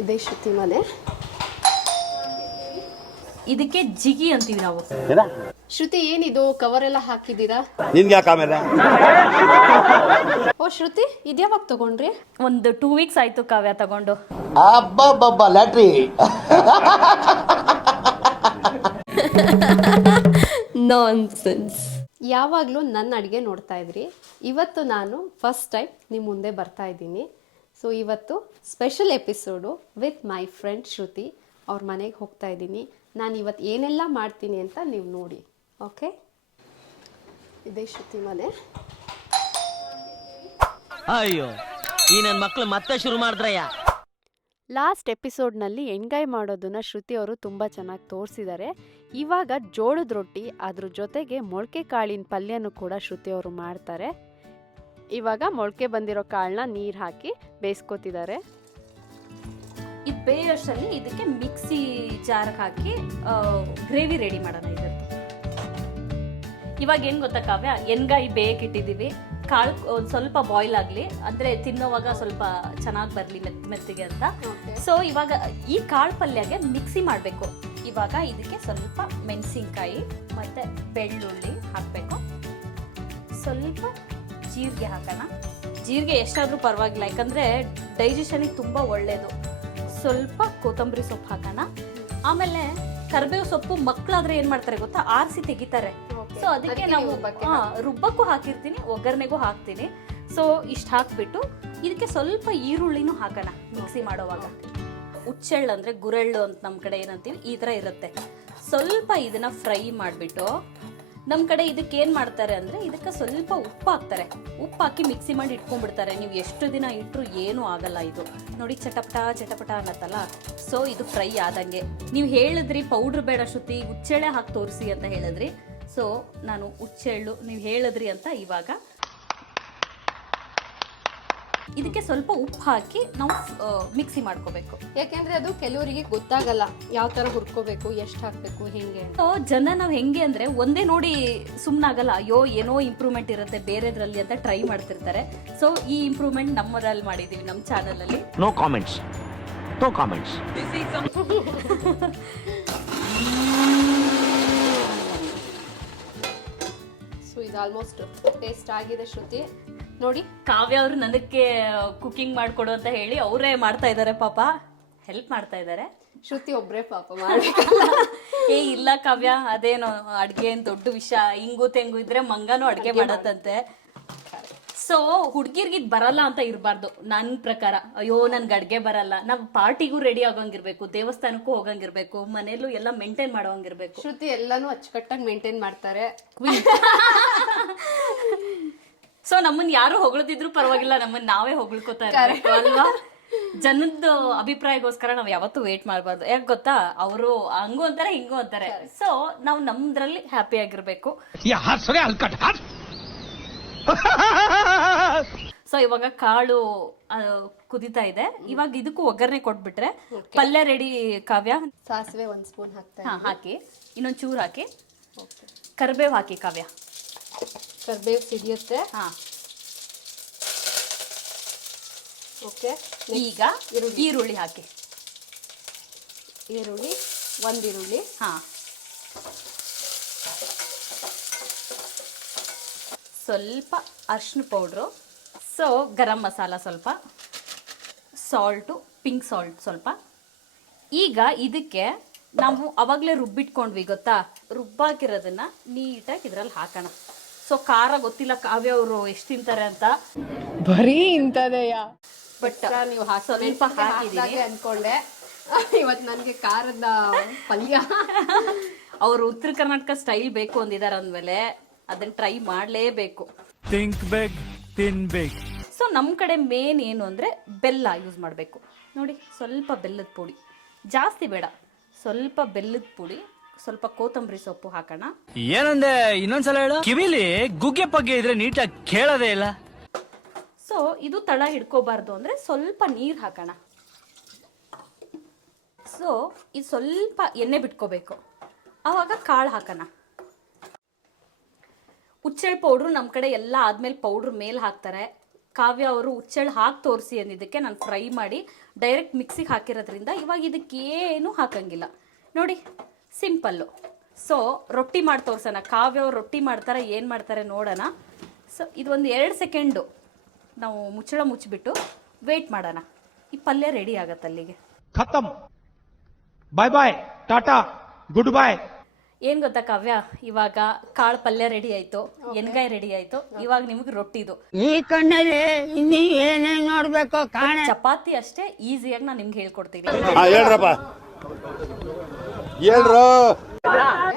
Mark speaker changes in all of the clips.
Speaker 1: ಇದೇ ಶ್ರುತಿ ಮನೆ
Speaker 2: ಇದಕ್ಕೆ ಜಿಗಿ ಅಂತೀವಿ ನಾವು.
Speaker 1: ಶ್ರುತಿ ಏನಿದು? ಕವರ್ ಎಲ್ಲ ಹಾಕಿದ್ದೀರಾ?
Speaker 3: ನಿನ್ಗೆ ಯಾಕೆ ಆಮೇಲೆ?
Speaker 1: ಓ ಶ್ರುತಿ ಇದ್ಯಾವಾಗ ತಗೊಂಡ್ರಿ?
Speaker 2: ಒಂದು ಟೂ ವೀಕ್ಸ್ ಆಯ್ತು ಕಾವ್ಯ ತಗೊಂಡು.
Speaker 3: ಅಬ್ಬಬ್ಬಬ್ಬ ಲ್ಯಾಟ್ರಿ.
Speaker 1: ನಾನ್ಸೆನ್ಸ್ ಯಾವಾಗಲೂ ನನ್ನ ಅಡಿಗೆ ನೋಡ್ತಾ ಇದ್ರಿ. ಇವತ್ತು ನಾನು ಫಸ್ಟ್ ಟೈಮ್ ನಿಮ್ಮ ಮುಂದೆ ಬರ್ತಾ ಇದ್ದೀನಿ. ಸೊ ಇವತ್ತು special episode with my friend Shruti ಅವ್ರ ಮನೆಗೆ ಹೋಗ್ತಾ ಇದ್ದೀನಿ. ನಾನು ಇವತ್ತು ಏನೆಲ್ಲ ಮಾಡ್ತೀನಿ ಅಂತ ನೀವು ನೋಡಿ. ಓಕೆ ಇದೇ ಶ್ರುತಿ ಮನೆ.
Speaker 4: ಅಯ್ಯೋ ಈ ನನ್ನ ಮಕ್ಕಳು ಮತ್ತೆ ಶುರು ಮಾಡಿದ್ರಯ್ಯ.
Speaker 1: ಲಾಸ್ಟ್ ಎಪಿಸೋಡ್ನಲ್ಲಿ ಎಣ್ಗಾಯ್ ಮಾಡೋದನ್ನು ಶ್ರುತಿ ಅವರು ತುಂಬ ಚೆನ್ನಾಗಿ ತೋರಿಸಿದ್ದಾರೆ ಇವಾಗ ಜೋಳದ ರೊಟ್ಟಿ ಅದ್ರ ಜೊತೆಗೆ ಮೊಳಕೆ ಕಾಳಿನ ಪಲ್ಯನೂ ಕೂಡ ಶ್ರುತಿ ಅವರು ಮಾಡ್ತಾರೆ. ಇವಾಗ ಮೊಳಕೆ ಬಂದಿರೋ ಕಾಳನ್ನ ನೀರು ಹಾಕಿ ಬೇಯಿಸ್ಕೊತಿದ್ದಾರೆ.
Speaker 2: ಇದು ಬೇಯೋಷ್ಟರಲ್ಲಿ ಇದಕ್ಕೆ ಮಿಕ್ಸಿ ಜಾರ್ಗೆ ಹಾಕಿ ಗ್ರೇವಿ ರೆಡಿ ಮಾಡೋಣ ಇದರದ್ದು ಇವಾಗ ಏನು ಗೊತ್ತಾ ಕಾವ್ಯ? ಎಣ್ಗಾಯಿ ಬೇಯಕ್ಕಿಟ್ಟಿದ್ದೀವಿ ಕಾಳು ಒಂದು ಸ್ವಲ್ಪ ಬಾಯ್ಲ್ ಆಗಲಿ ಅಂದರೆ ತಿನ್ನೋವಾಗ ಸ್ವಲ್ಪ ಚೆನ್ನಾಗಿ ಬರಲಿ ಮೆತ್ತ ಮೆತ್ತಿಗೆ ಅಂತ. ಸೊ ಇವಾಗ ಈ ಕಾಳು ಪಲ್ಯಗೆ ಮಿಕ್ಸಿ ಮಾಡಬೇಕು. ಇವಾಗ ಇದಕ್ಕೆ ಸ್ವಲ್ಪ ಮೆಣಸಿನ್ಕಾಯಿ ಮತ್ತು ಬೆಳ್ಳುಳ್ಳಿ ಹಾಕಬೇಕು. ಸ್ವಲ್ಪ ಜೀರಿಗೆ ಹಾಕೋಣ. ಜೀರಿಗೆ ಎಷ್ಟಾದರೂ ಪರವಾಗಿಲ್ಲ ಯಾಕಂದರೆ ಡೈಜೆಷನಿಗೆ ತುಂಬ ಒಳ್ಳೆಯದು ಸ್ವಲ್ಪ ಕೊತ್ತಂಬರಿ ಸೊಪ್ಪು ಹಾಕೋಣ. ಆಮೇಲೆ ಕರಿಬೇವು ಸೊಪ್ಪು ಮಕ್ಕಳಾದ್ರೆ ಏನು ಮಾಡ್ತಾರೆ ಗೊತ್ತಾ? ಆರಿಸಿ ತೆಗಿತಾರೆ. ಸೊ ಅದಕ್ಕೆ ನಾವು ರುಬ್ಬಕ್ಕೂ ಹಾಕಿರ್ತೀನಿ ಒಗ್ಗರಣೆಗೂ ಹಾಕ್ತೀನಿ. ಸೊ ಇಷ್ಟು ಹಾಕ್ಬಿಟ್ಟು ಇದಕ್ಕೆ ಸ್ವಲ್ಪ ಈರುಳ್ಳಿನೂ ಹಾಕೋಣ ಮಿಕ್ಸಿ ಮಾಡೋವಾಗ. ಉಚ್ಚೆಳ್ಳು ಅಂದರೆ ಗುರೆಳ್ಳು ಅಂತ ನಮ್ಮ ಕಡೆ ಏನಂತೀವಿ ಈ ಥರ ಇರುತ್ತೆ. ಸ್ವಲ್ಪ ಇದನ್ನ ಫ್ರೈ ಮಾಡಿಬಿಟ್ಟು ನಮ್ಮ ಕಡೆ ಇದಕ್ಕೆ ಏನು ಮಾಡ್ತಾರೆ ಅಂದರೆ ಇದಕ್ಕೆ ಸ್ವಲ್ಪ ಉಪ್ಪು ಹಾಕ್ತಾರೆ. ಉಪ್ಪು ಹಾಕಿ ಮಿಕ್ಸಿ ಮಾಡಿ ಇಟ್ಕೊಂಡ್ಬಿಡ್ತಾರೆ. ನೀವು ಎಷ್ಟು ದಿನ ಇಟ್ಟರು ಏನೂ ಆಗಲ್ಲ ಇದು. ನೋಡಿ, ಚಟಪಟ ಚಟಪಟ ಅನ್ನತ್ತಲ್ಲ? ಸೊ ಇದು ಫ್ರೈ ಆದಂಗೆ. ನೀವು ಹೇಳಿದ್ರಿ ಪೌಡ್ರ್ ಬೇಡ ಶ್ರುತಿ ಉಚ್ಚೆಳೆ ಹಾಕಿ ತೋರಿಸಿ ಅಂತ ಹೇಳಿದ್ರಿ. ಸೊ ನಾನು ಉಚ್ಚೆಳ್ಳು ನೀವು ಹೇಳಿದ್ರಿ ಅಂತ ಇವಾಗ ಇದಕ್ಕೆ ಸ್ವಲ್ಪ ಉಪ್ಪು ಹಾಕಿ ನಾವು ಮಿಕ್ಸಿ ಮಾಡ್ಕೋಬೇಕು.
Speaker 1: ಯಾಕೆಂದ್ರೆ ಅದು ಕೆಲವರಿಗೆ ಗೊತ್ತಾಗಲ್ಲ ಯಾವ ತರ ಹುರ್ಕೋಬೇಕು ಎಷ್ಟು ಹಾಕಬೇಕು ಹೆಂಗೆ
Speaker 2: ಸೊ ಜನ ನಾವು ಹೆಂಗೆ ಅಂದ್ರೆ ಒಂದೇ ನೋಡಿ ಸುಮ್ಮನಾಗಲ್ಲ ಅಯ್ಯೋ ಏನೋ ಇಂಪ್ರೂವ್ಮೆಂಟ್ ಇರುತ್ತೆ ಬೇರೆದ್ರಲ್ಲಿ ಅಂತ ಟ್ರೈ ಮಾಡ್ತಿರ್ತಾರೆ. ಸೊ ಈ ಇಂಪ್ರೂವ್ಮೆಂಟ್ ನಮ್ಮದ್ರಲ್ಲಿ ಮಾಡಿದೀವಿ ನಮ್ಮ ಚಾನಲ್ ಅಲ್ಲಿ.
Speaker 4: No comments no comments
Speaker 1: so ಇದು ಆಲ್ಮೋಸ್ಟ್ ಟೇಸ್ಟ್ ಆಗಿದೆ ಶ್ರುತಿ. ನೋಡಿ
Speaker 2: ಕಾವ್ಯ ಅವರು ನನಗೆ ಕುಕಿಂಗ್ ಮಾಡ್ಕೊಡು ಅಂತ ಹೇಳಿ ಅವರೇ ಮಾಡ್ತಾ ಇದ್ದಾರೆ ಪಾಪ. ಹೆಲ್ಪ್ ಮಾಡ್ತಾ ಇದ್ದಾರೆ
Speaker 1: ಶ್ರುತಿ ಒಬ್ಬರೇ ಪಾಪ ಮಾಡಿ
Speaker 2: ಏ ಇಲ್ಲ ಕಾವ್ಯ ಅದೇನು ಅಡ್ಗೆ ಏನ್ ದೊಡ್ಡ ವಿಷಯ. ಹಿಂಗು ತೆಂಗು ಇದ್ರೆ ಮಂಗನೂ ಅಡ್ಗೆ ಮಾಡತ್ತಂತೆ. ಸೊ ಹುಡ್ಗಿರ್ಗೆ ಇದ್ ಬರಲ್ಲ ಅಂತ ಇರಬಾರ್ದು ನನ್ನ ಪ್ರಕಾರ. ಅಯ್ಯೋ ನನ್ಗೆ ಅಡ್ಗೆ ಬರಲ್ಲ. ನಾವು ಪಾರ್ಟಿಗೂ ರೆಡಿ ಆಗೋಂಗಿರ್ಬೇಕು ದೇವಸ್ಥಾನಕ್ಕೂ ಹೋಗಂಗಿರ್ಬೇಕು ಮನೇಲೂ ಎಲ್ಲ ಮೇಂಟೈನ್ ಮಾಡೋಂಗಿರ್ಬೇಕು
Speaker 1: ಶ್ರುತಿ ಎಲ್ಲಾನು ಅಚ್ಚುಕಟ್ಟಾಗಿ ಮೇಂಟೈನ್ ಮಾಡ್ತಾರೆ.
Speaker 2: ಸೊ ನಮ್ಮನ್ ಯಾರು ಹೊಗಳದಿದ್ರು ಪರವಾಗಿಲ್ಲ ನಮ್ಮನ್ ನಾವೇ ಹೊಗಳ್ಕೊತಾ ಇರ್ಬೇಕು ಅಲ್ವಾ? ಜನದ ಅಭಿಪ್ರಾಯಗೋಸ್ಕರ ನಾವ್ ಯಾವತ್ತೂ ವೇಟ್ ಮಾಡಬಾರ್ದು. ಯಾಕೆ ಗೊತ್ತಾ? ಅವರು ಹಂಗು ಅಂತಾರೆ ಹಿಂಗೂ ಅಂತಾರೆ. ಸೊ ನಾವ್ ನಮ್ದ್ರಲ್ಲಿ ಹ್ಯಾಪಿ ಆಗಿರ್ಬೇಕು. ಸೊ ಇವಾಗ ಕಾಳು ಕುದಿತಾ ಇದೆ. ಇವಾಗ ಇದಕ್ಕೂ ಒಗ್ಗರಣೆ ಕೊಟ್ಬಿಟ್ರೆ ಪಲ್ಯ ರೆಡಿ ಕಾವ್ಯ?
Speaker 1: ಸಾಸಿವೆ ಒಂದ್ ಸ್ಪೂನ್ ಹಾಕ್ತಾ
Speaker 2: ಹಾಕಿ. ಇನ್ನೊಂದ್ ಚೂರ್ ಹಾಕಿ. ಕರಿಬೇವು ಹಾಕಿ ಕಾವ್ಯ.
Speaker 1: ಕರ್ಬೇವು ಸಿಡಿಯುತ್ತೆ.
Speaker 2: ಹಾ.
Speaker 1: ಓಕೆ.
Speaker 2: ಈಗ ಈರುಳ್ಳಿ. ಹಾಕಿ.
Speaker 1: ಈರುಳ್ಳಿ ಒಂದು ಈರುಳ್ಳಿ.
Speaker 2: ಹಾ. ಸ್ವಲ್ಪ ಅರ್ಶಿನ ಪೌಡ್ರು ಸೊ ಗರಂ ಮಸಾಲ ಸ್ವಲ್ಪ ಸಾಲ್ಟು ಪಿಂಕ್ ಸಾಲ್ಟ್ ಸ್ವಲ್ಪ. ಈಗ ಇದಕ್ಕೆ ನಾವು ಅವಾಗಲೇ ರುಬ್ಬಿಟ್ಕೊಂಡ್ವಿ ಗೊತ್ತಾ? ರುಬ್ಬಾಕಿರೋದನ್ನು ನೀಟಾಗಿ ಇದರಲ್ಲಿ ಹಾಕೋಣ. ಸೊ ಖಾರ ಗೊತ್ತಿಲ್ಲ ಕಾವ್ಯ ಅವರು ಎಷ್ಟು ತಿಂತಾರೆ ಅಂತ.
Speaker 5: ಬರೀ ಇಂಥದೆಯ?
Speaker 2: ಬಟ್
Speaker 1: ನೀವು
Speaker 2: ಸ್ವಲ್ಪ ಹಾಕಿದೀನಿ.
Speaker 1: ಅನ್ಕೊಂಡೆ ಇವತ್ತು ನನಗೆ ಖಾರದ ಪಲ್ಯ.
Speaker 2: ಅವರು ಉತ್ತರ ಕರ್ನಾಟಕ ಸ್ಟೈಲ್ ಬೇಕು ಅಂದಿದ್ದಾರೆ ಅಂದಮೇಲೆ ಅದನ್ನ ಟ್ರೈ ಮಾಡಲೇಬೇಕು.
Speaker 6: ಥಿಂಕ್ ಬೇಕ್ ತಿನ್ಬೇಕು
Speaker 2: ಸೊ ನಮ್ಮ ಕಡೆ ಮೇನ್ ಏನು ಅಂದರೆ ಬೆಲ್ಲ ಯೂಸ್ ಮಾಡಬೇಕು. ನೋಡಿ ಸ್ವಲ್ಪ ಬೆಲ್ಲದ ಪುಡಿ. ಜಾಸ್ತಿ ಬೇಡ. ಸ್ವಲ್ಪ ಬೆಲ್ಲದ ಪುಡಿ. ಸ್ವಲ್ಪ ಕೊತ್ತಂಬರಿ ಸೊಪ್ಪು ಹಾಕೋಣ.
Speaker 6: ಏನಂದೆ? ಇನ್ನೊಂದ್ಸಲ ಹೇಳು. ಕಿವಿಲಿ ಗುಗ್ಗೆ ಪಗ್ಗೆ ಇದ್ರೆ ನೀಟಾಗಿ ಕೇಳೋದೇ ಇಲ್ಲ.
Speaker 2: ಸೊ ಇದು ತಳ ಹಿಡ್ಕೋಬಾರ್ದು ಅಂದ್ರೆ ಸ್ವಲ್ಪ ನೀರು ಹಾಕೋಣ. ಸೊ ಇದು ಸ್ವಲ್ಪ ಎಣ್ಣೆ ಬಿಟ್ಕೋಬೇಕು. ಆವಾಗ ಕಾಳು ಹಾಕೋಣ. ಉಚ್ಚೆಳ್ ಪೌಡ್ರು ನಮ್ಮ ಕಡೆ ಎಲ್ಲ ಆದ್ಮೇಲೆ ಪೌಡ್ರ್ ಮೇಲೆ ಹಾಕ್ತಾರೆ. ಕಾವ್ಯ ಅವರು ಉಚ್ಚೆಳ್ ಹಾಕಿ ತೋರಿಸಿ ಅಂದಿದ್ದಕ್ಕೆ ನಾನು ಫ್ರೈ ಮಾಡಿ ಡೈರೆಕ್ಟ್ ಮಿಕ್ಸಿಗೆ ಹಾಕಿರೋದ್ರಿಂದ ಇವಾಗ ಇದಕ್ಕೆ ಏನು ಹಾಕಂಗಿಲ್ಲ. ನೋಡಿ. ಸಿಂಪಲ್ಲು. ಸೊ ರೊಟ್ಟಿ ಮಾಡಿ ತೋರ್ಸೋಣ. ಕಾವ್ಯ ರೊಟ್ಟಿ ಮಾಡ್ತಾರೆ ಏನು ಮಾಡ್ತಾರೆ ನೋಡೋಣ. ಸೊ ಇದೊಂದು ಎರಡು ಸೆಕೆಂಡು ನಾವು ಮುಚ್ಚಳ ಮುಚ್ಚಿಬಿಟ್ಟು ವೇಟ್ ಮಾಡೋಣ. ಈ ಪಲ್ಯ ರೆಡಿ ಆಗತ್ತೆ ಅಲ್ಲಿಗೆ.
Speaker 7: ಖತಮ್. ಬಾಯ್ ಬಾಯ್ ಟಾಟಾ ಗುಡ್ ಬಾಯ್
Speaker 2: ಏನು ಗೊತ್ತಾ ಕಾವ್ಯ? ಇವಾಗ ಕಾಳು ಪಲ್ಯ ರೆಡಿ ಆಯ್ತು. ಎಣ್ಗಾಯಿ ರೆಡಿ ಆಯ್ತು. ಇವಾಗ ನಿಮ್ಗೆ ರೊಟ್ಟಿದು.
Speaker 8: ಈ ಕಣ್ಣಲ್ಲಿ ಇನ್ನಿ ಏನೇ ನೋಡ್ಬೇಕು
Speaker 2: ಚಪಾತಿ ಅಷ್ಟೇ ಈಸಿಯಾಗಿ ನಾನು ನಿಮ್ಗೆ ಹೇಳ್ಕೊಡ್ತೀನಿ.
Speaker 3: ಹೇಳ್ರು.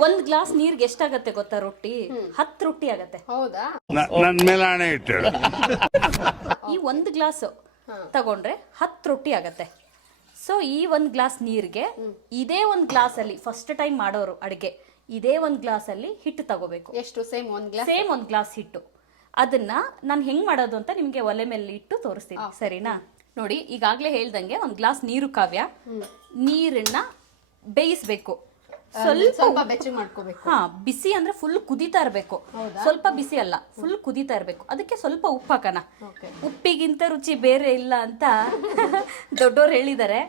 Speaker 2: ಒಂದ್ ಗ್ಲಾಸ್ ನೀರ್ಗೆ ಎಷ್ಟಾಗತ್ತೆ ಗೊತ್ತಾ ರೊಟ್ಟಿ? ಹತ್ತು ರೊಟ್ಟಿ ಆಗತ್ತೆ.
Speaker 1: ಹೌದಾ?
Speaker 9: ನನ್ ಮೇಲೆ ಹಣೆ ಇಟ್ಟಳು
Speaker 2: ಈ ಒಂದ್ ಗ್ಲಾಸ್ ತಗೊಂಡ್ರೆ ಹತ್ತು ರೊಟ್ಟಿ ಆಗತ್ತೆ. ಸೊ ಈ ಒಂದ್ ಗ್ಲಾಸ್ ನೀರ್ಗೆ ಇದೇ ಒಂದ್ ಗ್ಲಾಸ್ ಅಲ್ಲಿ ಫಸ್ಟ್ ಟೈಮ್ ಮಾಡೋರು ಅಡಿಗೆ ಇದೇ ಒಂದ್ ಗ್ಲಾಸ್ ಅಲ್ಲಿ ಹಿಟ್ಟು ತಗೋಬೇಕು.
Speaker 1: ಎಷ್ಟು? ಸೇಮ್ ಒಂದ್ ಗ್ಲಾಸ್?
Speaker 2: ಸೇಮ್ ಒಂದ್ ಗ್ಲಾಸ್ ಹಿಟ್ಟು. ಅದನ್ನ ನಾನು ಹೆಂಗ್ ಮಾಡೋದು ಅಂತ ನಿಮ್ಗೆ ಒಲೆ ಮೇಲೆ ಇಟ್ಟು ತೋರಿಸ್ತೀನಿ. ಸರಿನಾ? ನೋಡಿ ಈಗಾಗ್ಲೇ ಹೇಳ್ದಂಗೆ ಒಂದ್ ಗ್ಲಾಸ್ ನೀರು ಕಾವ್ಯ. ನೀರನ್ನ ಬೇಯಿಸ್ಬೇಕು. ಸ್ವಲ್ಪ
Speaker 1: ಸ್ವಲ್ಪ ಬೆಚ್ಚಗೆ ಮಾಡ್ಕೋಬೇಕು.
Speaker 2: ಹಾ ಬಿಸಿ ಅಂದ್ರೆ ಫುಲ್ ಕುದೀತಾ ಇರ್ಬೇಕು. ಸ್ವಲ್ಪ ಬಿಸಿ ಅಲ್ಲ ಫುಲ್ ಕುದೀತಾ ಇರ್ಬೇಕು. ಅದಕ್ಕೆ ಸ್ವಲ್ಪ ಉಪ್ಪು ಹಾಕೋಣ. ಉಪ್ಪಿಗಿಂತ ರುಚಿ ಬೇರೆ ಇಲ್ಲ ಅಂತ ದೊಡ್ಡೋರು ಹೇಳಿದ್ದಾರೆ.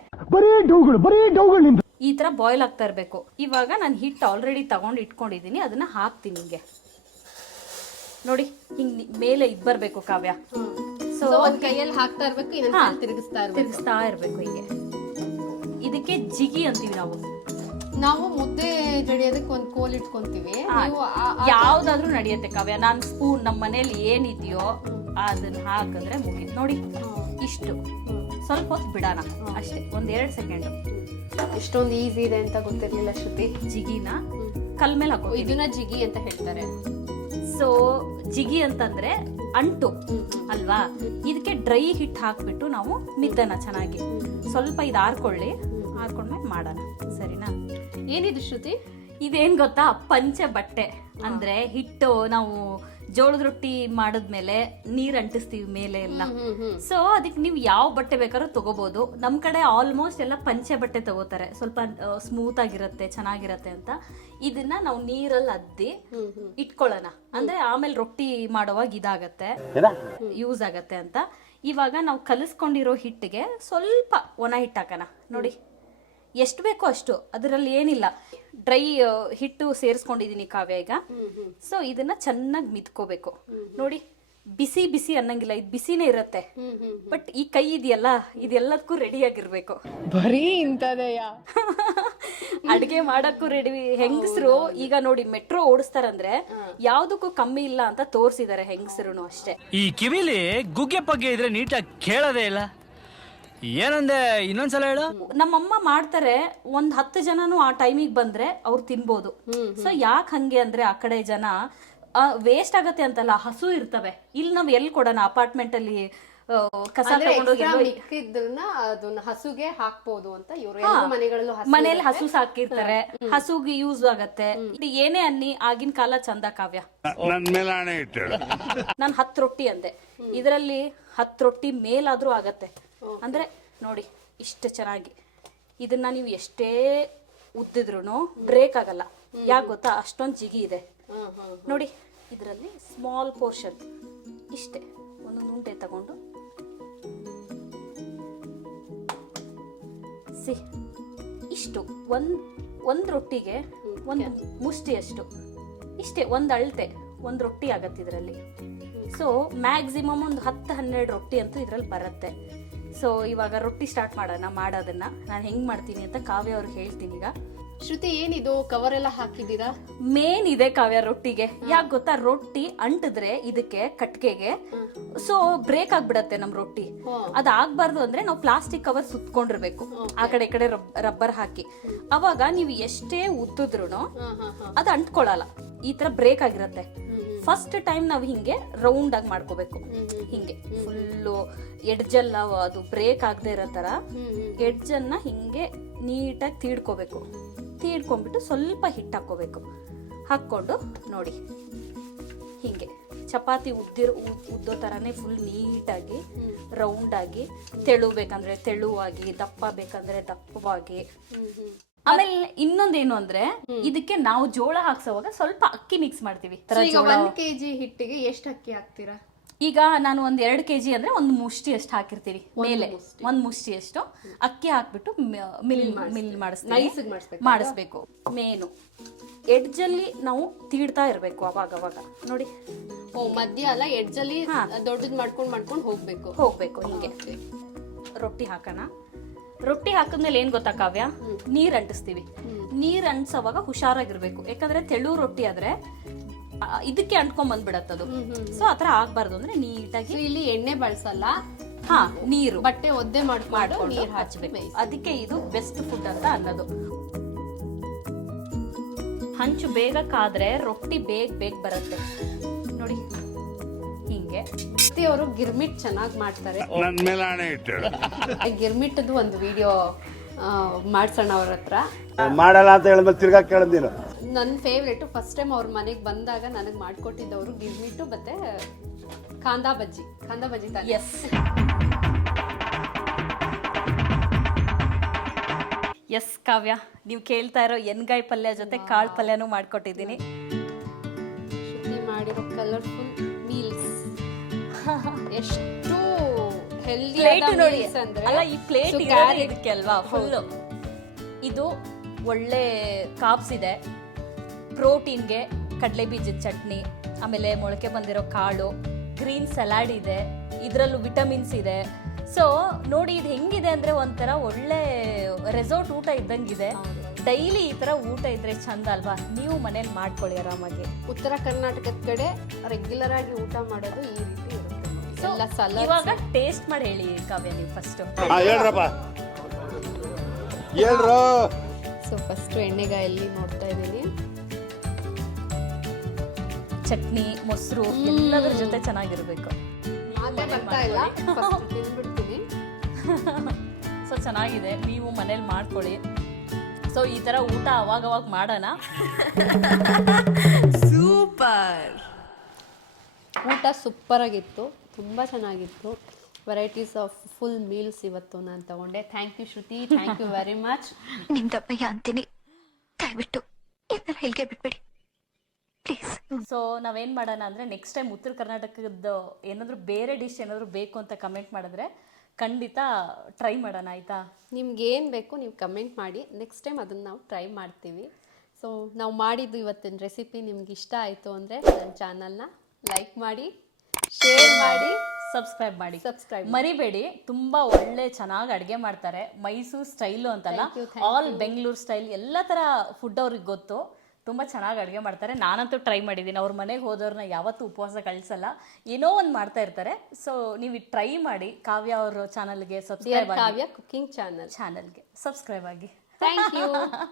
Speaker 2: ಈ ತರ ಬಾಯ್ಲ್ ಆಗ್ತಾ ಇರ್ಬೇಕು. ಇವಾಗ ನಾನು ಹಿಟ್ ಆಲ್ರೆಡಿ ತಗೊಂಡು ಇಟ್ಕೊಂಡಿದ್ದೀನಿ ಅದನ್ನ ಹಾಕ್ತೀನಿ ಹಿಂಗೆ ನೋಡಿ ಹಿಂಗ್ ಮೇಲೆ ಇದ್ ಬರ್ಬೇಕು ಕಾವ್ಯ. ಸೊ
Speaker 1: ಒಂದ್ ಕೈಯಲ್ಲಿ ಹಾಕ್ತಾ ಇರ್ಬೇಕು ಇನ್ನೊಂದ್
Speaker 2: ಹಾ.
Speaker 1: ತಿರುಗಿಸ್ತಾ ಇರ್ಬೇಕು.
Speaker 2: ತಿರ್ಗಿಸ್ತಾ ಇರ್ಬೇಕು ಹಿಂಗೆ. ಇದಕ್ಕೆ ಜಿಗಿ ಅಂತೀವಿ ನಾವು.
Speaker 1: ನಾವು ಮುದ್ದೆ ಜಡಿಯೋದಕ್ಕೆ ಒಂದು ಕೋಲ್ ಇಟ್ಕೊಂತೀವಿ.
Speaker 2: ಯಾವ್ದಾದ್ರು ನಡೆಯುತ್ತೆ ಕಾವ್ಯ. ನಾನು ಸ್ಪೂನ್ ನಮ್ಮ ಮನೇಲಿ ಏನಿದೆಯೋ ಅದನ್ನ ಹಾಕಿದ್ರೆ ಮುಗಿತು ನೋಡಿ. ಇಷ್ಟು. ಸ್ವಲ್ಪ ಹೊತ್ತು ಬಿಡೋಣ. ಅಷ್ಟೇ ಒಂದ್ ಎರಡ್ ಸೆಕೆಂಡ್.
Speaker 1: ಎಷ್ಟೊಂದು ಈಸಿ ಇದೆ ಅಂತ ಗೊತ್ತಿರ್ಲಿಲ್ಲ ಶ್ರುತಿ.
Speaker 2: ಜಿಗಿನ ಕಲ್ ಮೇಲೆ ಹಾಕೋ
Speaker 1: ಇದನ್ನ ಜಿಗಿ ಅಂತ ಹೇಳ್ತಾರೆ.
Speaker 2: ಸೊ ಜಿಗಿ ಅಂತಂದ್ರೆ ಅಂಟು ಅಲ್ವಾ? ಇದಕ್ಕೆ ಡ್ರೈ ಹಿಟ್ ಹಾಕ್ಬಿಟ್ಟು ನಾವು ಮಿದ್ದನ ಚೆನ್ನಾಗಿ. ಸ್ವಲ್ಪ ಇದು ಆರ್ಕೊಳ್ಳಿ. ಆರ್ಕೊಂಡ್ಮೇಲೆ ಮಾಡೋಣ. ಸರಿನಾ?
Speaker 1: ಏನಿದು ಶ್ರುತಿ?
Speaker 2: ಇದೇನ್ ಗೊತ್ತಾ? ಪಂಚೆ ಬಟ್ಟೆ. ಅಂದ್ರೆ ಹಿಟ್ಟು ನಾವು ಜೋಳದ ರೊಟ್ಟಿ ಮಾಡಿದ್ಮೇಲೆ ನೀರ್ ಅಂಟಿಸ್ತೀವಿ ಮೇಲೆ ಎಲ್ಲ. ಸೊ ಅದಕ್ಕೆ ನೀವು ಯಾವ ಬಟ್ಟೆ ಬೇಕಾದ್ರೂ ತಗೋಬಹುದು ನಮ್ ಕಡೆ ಆಲ್ಮೋಸ್ಟ್ ಎಲ್ಲ ಪಂಚೆ ಬಟ್ಟೆ ತಗೋತಾರೆ. ಸ್ವಲ್ಪ ಸ್ಮೂತ್ ಆಗಿರತ್ತೆ ಚೆನ್ನಾಗಿರತ್ತೆ ಅಂತ. ಇದನ್ನ ನಾವು ನೀರಲ್ಲಿ ಅದ್ದಿ ಇಟ್ಕೊಳ್ಳೋಣ. ಅಂದ್ರೆ ಆಮೇಲೆ ರೊಟ್ಟಿ ಮಾಡುವಾಗ ಇದಾಗತ್ತೆ. ಯೂಸ್ ಆಗತ್ತೆ ಅಂತ. ಇವಾಗ ನಾವು ಕಲಿಸ್ಕೊಂಡಿರೋ ಹಿಟ್ಟಿಗೆ ಸ್ವಲ್ಪ ಒಣ ಹಿಟ್ಟು ಹಾಕೋಣ. ನೋಡಿ. ಎಷ್ಟು ಬೇಕೋ ಅಷ್ಟು ಅದರಲ್ಲಿ ಏನಿಲ್ಲ. ಡ್ರೈ ಹಿಟ್ಟು ಸೇರಿಸ್ಕೊಂಡಿದೀನಿ ಕಾವ್ಯ ಈಗ. ಸೊ ಇದನ್ನ ಚೆನ್ನಾಗಿ ಮಿತ್ಕೋಬೇಕು. ನೋಡಿ ಬಿಸಿ ಬಿಸಿ ಅನ್ನಂಗಿಲ್ಲ ಇದು ಬಿಸಿನೇ ಇರತ್ತೆ. ಬಟ್ ಈ ಕೈ ಇದೆಯಲ್ಲ ಇದೆಲ್ಲದಕ್ಕೂ ರೆಡಿ ಆಗಿರ್ಬೇಕು.
Speaker 5: ಬರೀ ಇಂಥದಯ್ಯ
Speaker 2: ಅಡಿಗೆ ಮಾಡಕ್ಕೂ ರೆಡಿ ಹೆಂಗಸರು ಈಗ ನೋಡಿ ಮೆಟ್ರೋ ಓಡಿಸ್ತಾರಂದ್ರೆ ಯಾವ್ದಕ್ಕೂ ಕಮ್ಮಿ ಇಲ್ಲ ಅಂತ ತೋರ್ಸಿದ್ದಾರೆ ಹೆಂಗಸರು ಅಷ್ಟೇ.
Speaker 6: ಈ ಕಿವಿಲಿ ಗುಗ್ಗೆ ಪಗ್ಗೆ ಇದ್ರೆ ನೀಟಾಗಿ ಕೇಳೋದೇ ಇಲ್ಲ. ಏನಂದೆ? ಇನ್ನೊಂದ್ಸಲ ಹೇಳು.
Speaker 2: ನಮ್ಮಮ್ಮ ಮಾಡ್ತಾರೆ ಒಂದ್ ಹತ್ತು ಜನನು ಆ ಟೈಮಿಗೆ ಬಂದ್ರೆ ಅವ್ರು ತಿನ್ಬೋದು. ಸೊ ಯಾಕೆ ಹಂಗೆ ಅಂದ್ರೆ ಆ ಕಡೆ ಜನ ವೇಸ್ಟ್ ಆಗತ್ತೆ ಅಂತಲ್ಲ ಹಸು ಇರ್ತವೆ. ಇಲ್ಲಿ ನಾವ್ ಎಲ್ಲಿ ಕೊಡೋಣ? ಅಪಾರ್ಟ್ಮೆಂಟ್ ಅಲ್ಲಿ ಆ, ಕಸ
Speaker 1: ಅಂದ್ರೆ
Speaker 2: ತಗೊಂಡೋಗಿ ಎಲ್ಲೋ-
Speaker 1: ಮಿಕ್ಕಿದ್ದನ್ನ ಅದನ್ನ ಹಸುಗೆ ಹಾಕ್ಬೋದು ಅಂತ ಇವ್ರು ಮನೆಗಳಲ್ಲೂ ಹಸು
Speaker 2: ಮನೇಲಿ. ಹಸು ಸಾಕಿರ್ತಾರೆ ಹಸುಗೆ ಯೂಸ್ ಆಗತ್ತೆ. ಇದು ಏನೇ ಅನ್ನಿ ಆಗಿನ ಕಾಲ ಚಂದ ಕಾವ್ಯ.
Speaker 9: ನನ್ ಮೇಲೆ ಇಟ್ಟಳು
Speaker 2: ನಾನು ಹತ್ತು ರೊಟ್ಟಿ ಅಂದೆ. ಇದರಲ್ಲಿ ಹತ್ತು ರೊಟ್ಟಿ ಮೇಲಾದ್ರೂ ಆಗತ್ತೆ. ಅಂದ್ರೆ ನೋಡಿ ಇಷ್ಟು ಚೆನ್ನಾಗಿ. ಇದನ್ನ ನೀವು ಎಷ್ಟೇ ಉದ್ದಿದ್ರು ಬ್ರೇಕ್ ಆಗಲ್ಲ. ಯಾಕೆ ಗೊತ್ತಾ? ಅಷ್ಟೊಂದು ಜಿಗಿ ಇದೆ. ನೋಡಿ ಇದರಲ್ಲಿ ಸ್ಮಾಲ್ ಪೋರ್ಷನ್ ಇಷ್ಟೇ. ಒಂದೊಂದು ಉಂಡೆ ತಗೊಂಡು. ಸಿ ಇಷ್ಟು. ಒಂದ್ ಒಂದ್ ರೊಟ್ಟಿಗೆ ಒಂದು ಮುಷ್ಟಿಯಷ್ಟು. ಇಷ್ಟೇ ಒಂದು ಅಳತೆ ಒಂದು ರೊಟ್ಟಿ ಆಗತ್ತೆ ಇದರಲ್ಲಿ. ಸೊ ಮ್ಯಾಕ್ಸಿಮಮ್ ಒಂದು ಹತ್ತು ಹನ್ನೆರಡು ರೊಟ್ಟಿ ಅಂತೂ ಇದ್ರಲ್ಲಿ ಬರುತ್ತೆ. ಸೊ ಇವಾಗ ರೊಟ್ಟಿ ಸ್ಟಾರ್ಟ್ ಮಾಡೋಣ ಮಾಡೋದನ್ನ. ನಾನು ಹೆಂಗ್ ಮಾಡ್ತೀನಿ ಅಂತ ಕಾವ್ಯ ಅವ್ರಿಗೆ ಹೇಳ್ತೀನಿ ಈಗ.
Speaker 1: ಶ್ರುತಿ ಏನಿದು? ಕವರ್ ಎಲ್ಲ ಹಾಕಿದ್ದೀರಾ?
Speaker 2: ಮೇನ್ ಇದೆ ಕಾವ್ಯ ರೊಟ್ಟಿಗೆ. ಯಾಕೆ ಗೊತ್ತಾ? ರೊಟ್ಟಿ ಅಂಟಿದ್ರೆ ಇದಕ್ಕೆ ಕಟ್ಕೆಗೆ ಸೊ ಬ್ರೇಕ್ ಆಗ್ಬಿಡತ್ತೆ ನಮ್ ರೊಟ್ಟಿ. ಅದಾಗ್ಬಾರ್ದು ಅಂದ್ರೆ ನಾವು ಪ್ಲಾಸ್ಟಿಕ್ ಕವರ್ ಸುತ್ಕೊಂಡಿರ್ಬೇಕು. ಆ ಕಡೆ ಈ ಕಡೆ ರಬ್ಬರ್ ಹಾಕಿ. ಅವಾಗ ನೀವು ಎಷ್ಟೇ ಉದ್ದಿದ್ರು ಅದು ಅಂಟ್ಕೊಳಲ್ಲ. ಈ ತರ ಬ್ರೇಕ್ ಆಗಿರತ್ತೆ. ಫಸ್ಟ್ ಟೈಮ್ ನಾವು ಹಿಂಗೆ ರೌಂಡ್ ಆಗಿ ಮಾಡ್ಕೋಬೇಕು. ಹಿಂಗೆ. ಫುಲ್ಲು ಎಡ್ಜಲ್ಲ ಅದು ಬ್ರೇಕ್ ಆಗದೆ ಇರೋ ತರ ಎಡ್ಜನ್ನ ಹಿಂಗೆ ನೀಟಾಗಿ ತೀಡ್ಕೋಬೇಕು. ತೀಡ್ಕೊಂಡ್ಬಿಟ್ಟು ಸ್ವಲ್ಪ ಹಿಟ್ಟು ಹಾಕ್ಕೋಬೇಕು. ಹಾಕ್ಕೊಂಡು ನೋಡಿ. ಹಿಂಗೆ. ಚಪಾತಿ ಉದ್ದಿರೋ ಉದ್- ಉದ್ದೋ ಥರನೇ ಫುಲ್ ನೀಟಾಗಿ ರೌಂಡಾಗಿ ಆಗಿ ತೆಳು ಬೇಕಂದರೆ ತೆಳುವಾಗಿ ದಪ್ಪ ಬೇಕಂದ್ರೆ ದಪ್ಪವಾಗಿ ಆಮೇಲೆ ಇನ್ನೊಂದೇನು ಅಂದ್ರೆ ಇದಕ್ಕೆ ನಾವು ಜೋಳ ಹಾಕ್ಸೋವಾಗ ಸ್ವಲ್ಪ ಅಕ್ಕಿ ಮಿಕ್ಸ್ ಮಾಡ್ತೀವಿ.
Speaker 1: ಈಗ ಒಂದ್ ಕೆಜಿ ಹಿಟ್ಟಿಗೆ ಎಷ್ಟು ಅಕ್ಕಿ ಹಾಕ್ತೀರಾ?
Speaker 2: ಈಗ ನಾನು ಒಂದ್ ಎರಡು ಕೆಜಿ ಅಂದ್ರೆ ಒಂದು ಮುಷ್ಟಿ ಅಷ್ಟು ಹಾಕಿರ್ತೀವಿ ಮೇಲೆ. ಒಂದ್ ಮುಷ್ಟಿ ಅಷ್ಟು. ಅಕ್ಕಿ ಹಾಕ್ಬಿಟ್ಟು ಮಿಲ್ ಮಿಲ್
Speaker 1: Nice
Speaker 2: ಮಾಡಿಸ್ತೀವಿ.
Speaker 1: ಆಗಿ ಮಾಡಿಸ್ಬೇಕಾ?
Speaker 2: ಮಾಡಿಸ್ಬೇಕು. ಮೇನು. ಎಡ್ಜಲ್ಲಿ ನಾವು ತೀಡ್ತಾ ಇರಬೇಕು ಅವಾಗ ಅವಾಗ. ನೋಡಿ.
Speaker 1: ಓ ಮಧ್ಯ ಅಲ್ಲ ಎಡ್ಜಲ್ಲಿ
Speaker 2: ಹಾ.
Speaker 1: ದೊಡ್ಡದ್ ಮಾಡ್ಕೊಂಡ್ ಮಾಡ್ಕೊಂಡ್ ಹೋಗ್ಬೇಕು.
Speaker 2: ಹೋಗ್ಬೇಕು ಹಿಂಗೆ. ರೊಟ್ಟಿ ಹಾಕೋಣ. ರೊಟ್ಟಿ ಹಾಕಿದ್ಮೇಲೆ ಏನ್ ಗೊತ್ತಾ ಕಾವ್ಯ? ನೀರ್ ಅಂಟಿಸ್ತೀವಿ. ನೀರ್ ಅಂಟಿಸೋವಾಗ ಹುಷಾರಾಗಿರ್ಬೇಕು. ಯಾಕಂದ್ರೆ ತೆಳು ರೊಟ್ಟಿ ಆದ್ರೆ ಇದಕ್ಕೆ ಅಂಟ್ಕೊಂಡ್ ಬಂದ್ಬಿಡತ್ತದು ಸೊ ಆತರ ಆಗ್ಬಾರ್ದು ಅಂದ್ರೆ ನೀಟಾಗಿ
Speaker 1: ಇಲ್ಲಿ ಎಣ್ಣೆ ಬಳಸಲ್ಲ?
Speaker 2: ಹಾ ನೀರು.
Speaker 1: ಬಟ್ಟೆ ಒದ್ದೆ ಮಾಡ್ಕೊಂಡು ನೀರು
Speaker 2: ಹಚ್ಬೇಕು ಅದಕ್ಕೆ ಇದು ಬೆಸ್ಟ್ ಫುಡ್ ಅಂತ ಅನ್ನೋದು. ಹಂಚು ಬೇಗ ಕಾದ್ರೆ ರೊಟ್ಟಿ ಬೇಗ ಬೇಗ ಬರುತ್ತೆ. ನೋಡಿ. ಹಿಂಗೆ
Speaker 1: ಅವರು ಗಿರ್ಮಿಟ್ ಚೆನ್ನಾಗಿ ಮಾಡ್ತಾರೆ. ಗಿರ್ಮಿಟ್ದು ಒಂದು ವಿಡಿಯೋ ಮಾಡ್ಸೋಣ ಅವ್ರ ಹತ್ರ.
Speaker 3: ಮಾಡಲ್ಲ ಅಂತ ಹೇಳಿದ್ಮೇಲೆ ತಿರ್ಗಾ ಕೇಳಿದ್ದೀನ
Speaker 1: ನನ್ನ ಫೇವ್ರೇಟ್ ಫಸ್ಟ್ ಟೈಮ್ ಅವ್ರ ಮನೆಗೆ ಬಂದಾಗ ನನಗೆ ಮಾಡ್ಕೊಟ್ಟಿದ್ದವರು ಗಿರ್ಮಿಟ್ ಮತ್ತೆ ಕಾಂದಾ ಬಜ್ಜಿ. ಕಾಂದಾ ಬಜ್ಜಿ ತಾನೆ.
Speaker 2: ಎಸ್ ಎಸ್ ಕಾವ್ಯ ನೀವು ಕೇಳ್ತಾ ಇರೋ ಎನ್ಗಾಯಿ ಪಲ್ಯ ಜೊತೆ ಕಾಳು ಪಲ್ಯನೂ ಮಾಡ್ಕೊಟ್ಟಿದ್ದೀನಿ.
Speaker 1: ಶುದ್ಧಿ ಮಾಡಿರೋ ಕಲರ್ಫುಲ್ ಎಷ್ಟು ಹೆಲ್ದಿ
Speaker 2: ಪ್ಲೇಟ್ ನೋಡಿ. ಅಲ್ಲ ಈ ಪ್ಲೇಟ್ ಇರೋದೇ ಇದಕ್ಕೆ ಅಲ್ವಾ ಫುಲ್ ಇದು ಒಳ್ಳೆ ಕಾಪ್ಸ್ ಇದೆ. ಪ್ರೋಟೀನ್ಗೆ ಕಡಲೆ ಬೀಜದ ಚಟ್ನಿ ಆಮೇಲೆ ಮೊಳಕೆ ಬಂದಿರೋ ಕಾಳು ಗ್ರೀನ್ ಸಲಾಡ್ ಇದೆ. ಇದರಲ್ಲೂ ವಿಟಮಿನ್ಸ್ ಇದೆ. ಸೊ ನೋಡಿ ಇದು ಹೆಂಗಿದೆ ಅಂದ್ರೆ ಒಂಥರ ಒಳ್ಳೆ ರೆಸಾರ್ಟ್ ಊಟ ಇದ್ದಂಗಿದೆ. ಡೈಲಿ ಈ ತರ ಊಟ ಇದ್ರೆ ಚಂದ ಅಲ್ವಾ? ನೀವು ಮನೇಲಿ ಮಾಡ್ಕೊಳ್ಳಿ ಆರಾಮಾಗಿ.
Speaker 1: ಉತ್ತರ ಕರ್ನಾಟಕದ ಕಡೆ ರೆಗ್ಯುಲರ್ ಆಗಿ ಊಟ ಮಾಡೋದು ಈ ರೀತಿ ಎಲ್ಲ ಸಲಾಡ್
Speaker 2: ಇವಾಗ ಟೇಸ್ಟ್ ಮಾಡಿ ಹೇಳಿ ಕಾವ್ಯ ನೀವು ಫಸ್ಟ್
Speaker 3: ಹೇಳ್ರಪ್ಪ. ಹೇಳ್ರು.
Speaker 1: ಸೊ ಫಸ್ಟ್ ಎಣ್ಣೆಗಾಯಲ್ಲಿ ನೋಡ್ತಾ ಇದ್ದೀನಿ?
Speaker 2: ಚಟ್ನಿ ಮೊಸರು ಎಲ್ಲದರ ಜೊತೆ ಚೆನ್ನಾಗಿರ್ಬೇಕು.
Speaker 1: ಮಾತೇ ಬರ್ತಾ ಇಲ್ಲ. ತಿಂದ್ಬಿಡ್ತೀನಿ.
Speaker 2: ಸೊ ಚೆನ್ನಾಗಿದೆ. ನೀವು ಮನೇಲಿ ಮಾಡ್ಕೊಳ್ಳಿ. ಸೊ ಈ ಥರ ಊಟ ಅವಾಗ ಅವಾಗ ಮಾಡೋಣ
Speaker 1: ಊಟ ಸೂಪರ್ ಆಗಿತ್ತು. ತುಂಬ ಚೆನ್ನಾಗಿತ್ತು. ವೆರೈಟೀಸ್ ಆಫ್ ಫುಲ್ ಮೀಲ್ಸ್ ಇವತ್ತು ನಾನು ತಗೊಂಡೆ. Thank you Shruti thank you very much
Speaker 10: ನಿಮ್ ದಪ್ಪಯ್ಯ ಅಂತೀನಿ. ದಯವಿಟ್ಟು ಈ ಥರ ಹೇಳಿಕೆ ಬಿಟ್ಬಿಡಿ ಪ್ಲೀಸ್
Speaker 2: ಸೊ ನಾವೇನು ಮಾಡೋಣ ಅಂದರೆ ನೆಕ್ಸ್ಟ್ ಟೈಮ್ ಉತ್ತರ ಕರ್ನಾಟಕದ ಏನಾದರೂ ಬೇರೆ ಡಿಶ್ ಏನಾದರೂ ಬೇಕು ಅಂತ ಕಮೆಂಟ್ ಮಾಡಿದ್ರೆ ಖಂಡಿತ ಟ್ರೈ ಮಾಡೋಣ ಆಯಿತಾ?
Speaker 1: ನಿಮ್ಗೆ ಏನು ಬೇಕು ನೀವು ಕಮೆಂಟ್ ಮಾಡಿ. ನೆಕ್ಸ್ಟ್ ಟೈಮ್ ಅದನ್ನು ನಾವು ಟ್ರೈ ಮಾಡ್ತೀವಿ. ಸೊ ನಾವು ಮಾಡಿದ್ದು ಇವತ್ತಿನ ರೆಸಿಪಿ ನಿಮ್ಗೆ ಇಷ್ಟ ಆಯಿತು ಅಂದರೆ ನನ್ನ ಚಾನಲ್ನ ಲೈಕ್ ಮಾಡಿ. ಶೇರ್ ಮಾಡಿ
Speaker 2: ಸಬ್ಸ್ಕ್ರೈಬ್ ಮಾಡಿ.
Speaker 1: ಸಬ್ಸ್ಕ್ರೈಬ್
Speaker 2: ಮರಿಬೇಡಿ ತುಂಬಾ ಒಳ್ಳೆ ಚೆನ್ನಾಗಿ ಅಡುಗೆ ಮಾಡ್ತಾರೆ. ಮೈಸೂರು ಸ್ಟೈಲು ಅಂತಲ್ಲ ಆಲ್ ಬೆಂಗಳೂರು ಸ್ಟೈಲ್ ಎಲ್ಲ ತರ ಫುಡ್ ಅವ್ರಿಗೆ ಗೊತ್ತು. ತುಂಬಾ ಚೆನ್ನಾಗಿ ಅಡುಗೆ ಮಾಡ್ತಾರೆ. ನಾನಂತೂ ಟ್ರೈ ಮಾಡಿದ್ದೀನಿ. ಅವ್ರ ಮನೆಗೆ ಹೋದವ್ರನ್ನ ಯಾವತ್ತೂ ಉಪವಾಸ ಕಳಿಸಲ್ಲ. ಏನೋ ಒಂದು ಮಾಡ್ತಾ ಇರ್ತಾರೆ. ಸೊ ನೀವು ಟ್ರೈ ಮಾಡಿ ಕಾವ್ಯ ಅವ್ರ ಚಾನಲ್ಗೆ ಸಬ್ಸ್ಕ್ರೈಬ್ ಆಗಿ.
Speaker 1: ಕಾವ್ಯ ಕುಕಿಂಗ್ ಚಾನಲ್
Speaker 2: ಚಾನಲ್ಗೆ ಸಬ್ಸ್ಕ್ರೈಬ್ ಆಗಿ.
Speaker 1: Thank you